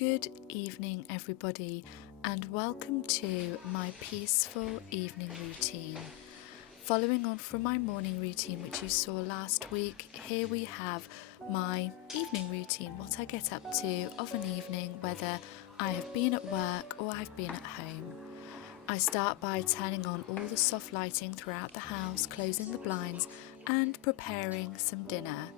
Good evening, everybody, and welcome to my peaceful evening routine. Following on from my morning routine, which you saw last week, here we have my evening routine, what I get up to of an evening, whether I have been at work or I've been at home. I start by turning on all the soft lighting throughout the house, closing the blinds, and preparing some dinner.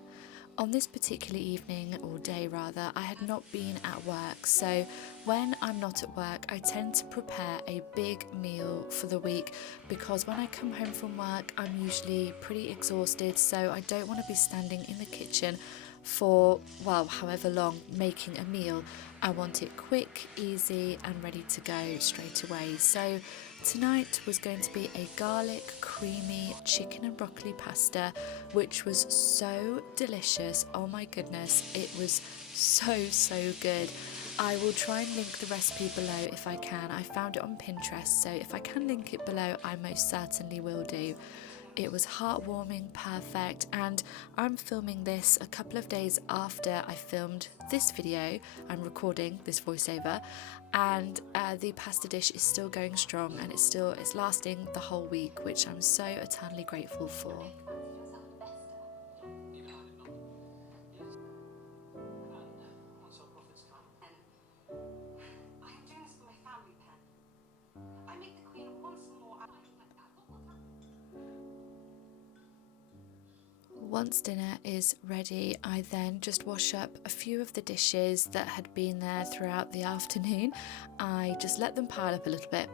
On this particular evening, or day rather, I had not been at work, so when I'm not at work I tend to prepare a big meal for the week, because when I come home from work I'm usually pretty exhausted, so I don't want to be standing in the kitchen for, well, however long making a meal. I want it quick, easy and ready to go straight away. So tonight was going to be a garlic creamy chicken and broccoli pasta, which was so delicious. Oh my goodness, it was so good. I will try and link the recipe below if I can. I found it on Pinterest, so if I can link it below I most certainly will do. It was heartwarming, perfect, and I'm filming this a couple of days after I filmed this video. I'm recording this voiceover, and the pasta dish is still going strong, and it's lasting the whole week, which I'm so eternally grateful for. Once dinner is ready, I then just wash up a few of the dishes that had been there throughout the afternoon. I just let them pile up a little bit,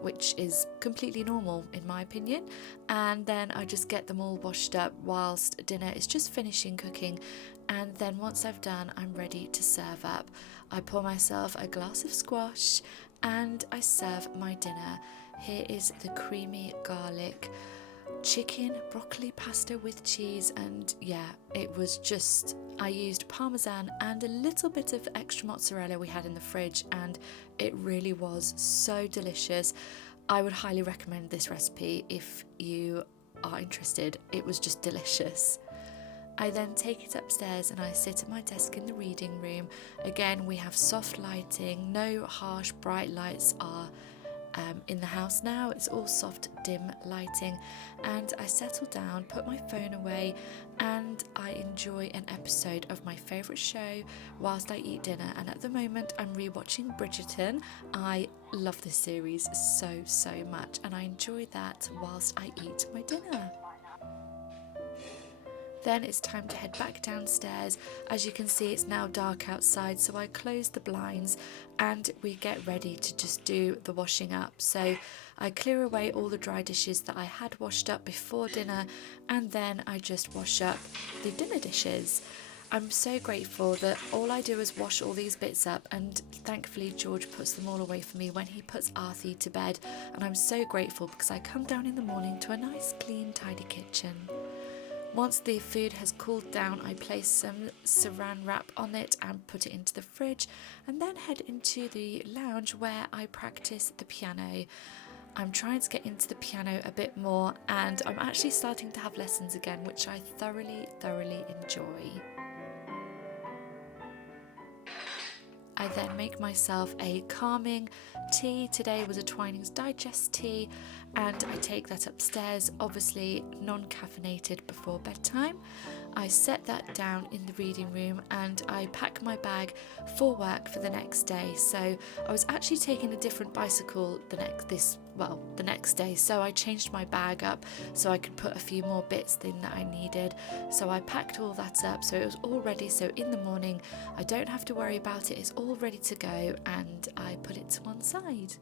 which is completely normal in my opinion, and then I just get them all washed up whilst dinner is just finishing cooking. And then once I've done, I'm ready to serve up. I pour myself a glass of squash and I serve my dinner. Here is the creamy garlic chicken broccoli pasta with cheese, and yeah, it was just, I used parmesan and a little bit of extra mozzarella we had in the fridge, and it really was so delicious. I would highly recommend this recipe if you are interested. It was just delicious. I then take it upstairs and I sit at my desk in the reading room. Again, we have soft lighting, no harsh bright lights are in the house now. It's all soft dim lighting, and I settle down, put my phone away, and I enjoy an episode of my favourite show whilst I eat dinner. And at the moment I'm rewatching Bridgerton. I love this series so much, and I enjoy that whilst I eat my dinner. Then it's time to head back downstairs. As you can see, it's now dark outside, so I close the blinds and we get ready to just do the washing up. So I clear away all the dry dishes that I had washed up before dinner, and then I just wash up the dinner dishes. I'm so grateful that all I do is wash all these bits up, and thankfully George puts them all away for me when he puts Arthie to bed, and I'm so grateful because I come down in the morning to a nice clean tidy kitchen. Once the food has cooled down, I place some saran wrap on it and put it into the fridge, and then head into the lounge where I practice the piano. I'm trying to get into the piano a bit more, and I'm actually starting to have lessons again, which I thoroughly enjoy. I then make myself a calming tea. Today was a Twinings Digest tea, and I take that upstairs, obviously non-caffeinated, before bedtime. I set that down in the reading room and I pack my bag for work for the next day. So I was actually taking a different bicycle the next day, so I changed my bag up so I could put a few more bits in that I needed. So I packed all that up so it was all ready, so in the morning I don't have to worry about it, it's all ready to go, and I put it to one side.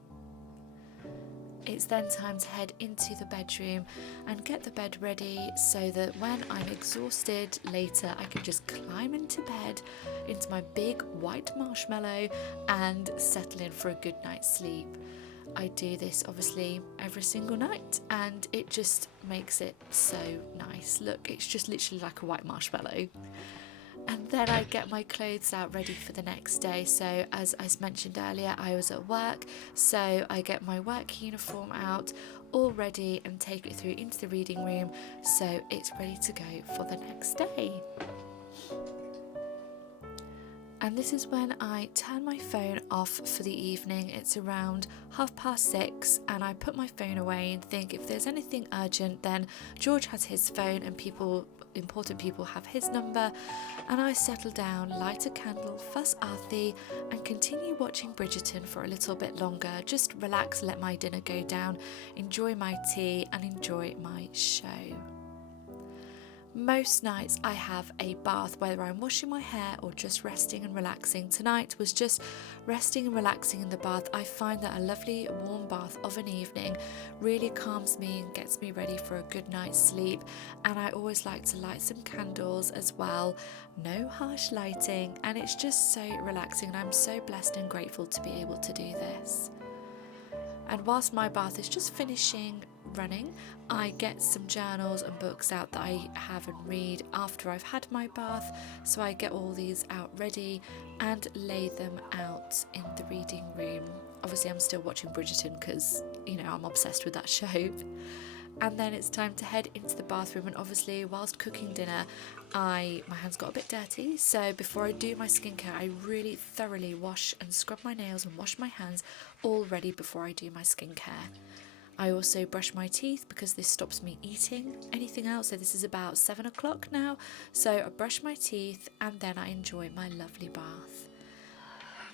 It's then time to head into the bedroom and get the bed ready so that when I'm exhausted later I can just climb into bed, into my big white marshmallow, and settle in for a good night's sleep. I do this obviously every single night, and it just makes it so nice. Look, it's just literally like a white marshmallow. And then I get my clothes out ready for the next day. So as I mentioned earlier, I was at work, so I get my work uniform out, all ready, and take it through into the reading room so it's ready to go for the next day. And this is when I turn my phone off for the evening. It's around 6:30 and I put my phone away and think if there's anything urgent, then George has his phone and important people have his number, and I settle down, light a candle, fuss Arthie, and continue watching Bridgerton for a little bit longer. Just relax, let my dinner go down, enjoy my tea and enjoy my show. Most nights I have a bath, whether I'm washing my hair or just resting and relaxing. Tonight was just resting and relaxing in the bath. I find that a lovely warm bath of an evening really calms me and gets me ready for a good night's sleep. And I always like to light some candles as well. No harsh lighting, and it's just so relaxing, and I'm so blessed and grateful to be able to do this. And whilst my bath is just finishing running, I get some journals and books out that I have and read after I've had my bath. So I get all these out ready and lay them out in the reading room. Obviously I'm still watching Bridgerton because, I'm obsessed with that show. And then it's time to head into the bathroom, and obviously whilst cooking dinner my hands got a bit dirty, so before I do my skincare I really thoroughly wash and scrub my nails and wash my hands all ready before I do my skincare. I also brush my teeth because this stops me eating anything else. So this is about 7 o'clock now, so I brush my teeth and then I enjoy my lovely bath.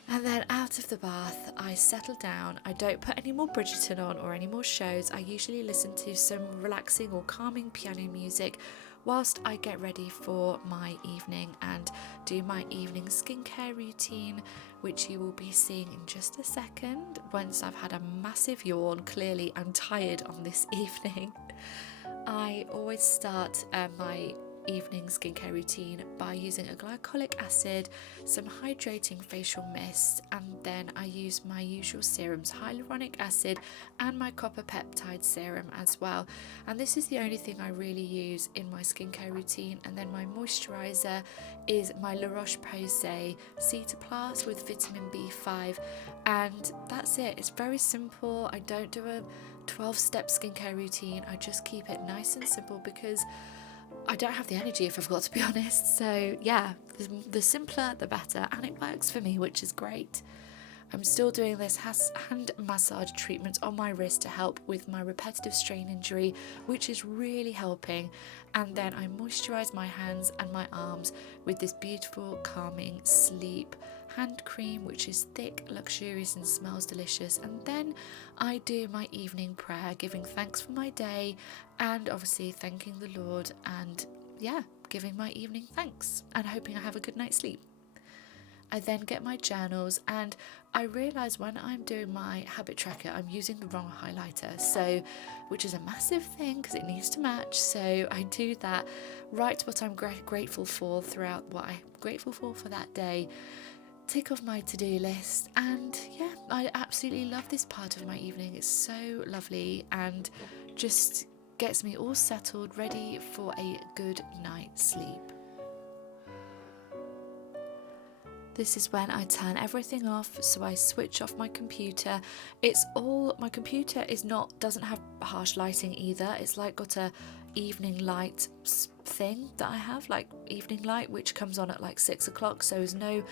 And then out of the bath, I settle down. I don't put any more Bridgerton on or any more shows. I usually listen to some relaxing or calming piano music whilst I get ready for my evening and do my evening skincare routine, which you will be seeing in just a second once I've had a massive yawn. Clearly I'm tired on this evening. I always start my evening skincare routine by using a glycolic acid, some hydrating facial mist, and then I use my usual serums, hyaluronic acid and my copper peptide serum as well. And this is the only thing I really use in my skincare routine. And then my moisturizer is my La Roche-Posay Cetaplast with vitamin B5, and that's it. It's very simple. I don't do a 12-step skincare routine. I just keep it nice and simple because I don't have the energy, if I've got to be honest. So yeah, the simpler the better, and it works for me, which is great. I'm still doing this hand massage treatment on my wrist to help with my repetitive strain injury, which is really helping. And then I moisturise my hands and my arms with this beautiful calming sleep hand cream, which is thick, luxurious and smells delicious. And then I do my evening prayer, giving thanks for my day and obviously thanking the Lord, and giving my evening thanks and hoping I have a good night's sleep. I then get my journals, and I realise when I'm doing my habit tracker I'm using the wrong highlighter, which is a massive thing because it needs to match. So I do that, write what I'm grateful for throughout, what I'm grateful for that day, tick off my to-do list, and I absolutely love this part of my evening. It's so lovely and just gets me all settled, ready for a good night's sleep. This is when I turn everything off, so I switch off my computer. My computer doesn't have harsh lighting either. It's like got a evening light thing that I have, like evening light, which comes on at like 6 o'clock, so there's no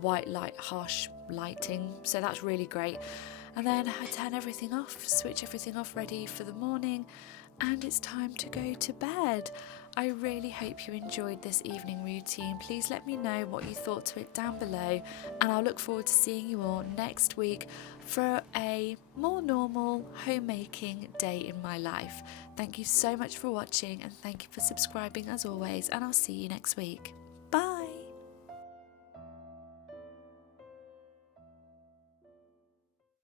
white light, harsh lighting, so that's really great. And then I turn everything off, switch everything off, ready for the morning, and it's time to go to bed. I really hope you enjoyed this evening routine. Please let me know what you thought to it down below, and I'll look forward to seeing you all next week for a more normal homemaking day in my life. Thank you so much for watching, and thank you for subscribing as always, and I'll see you next week. Bye!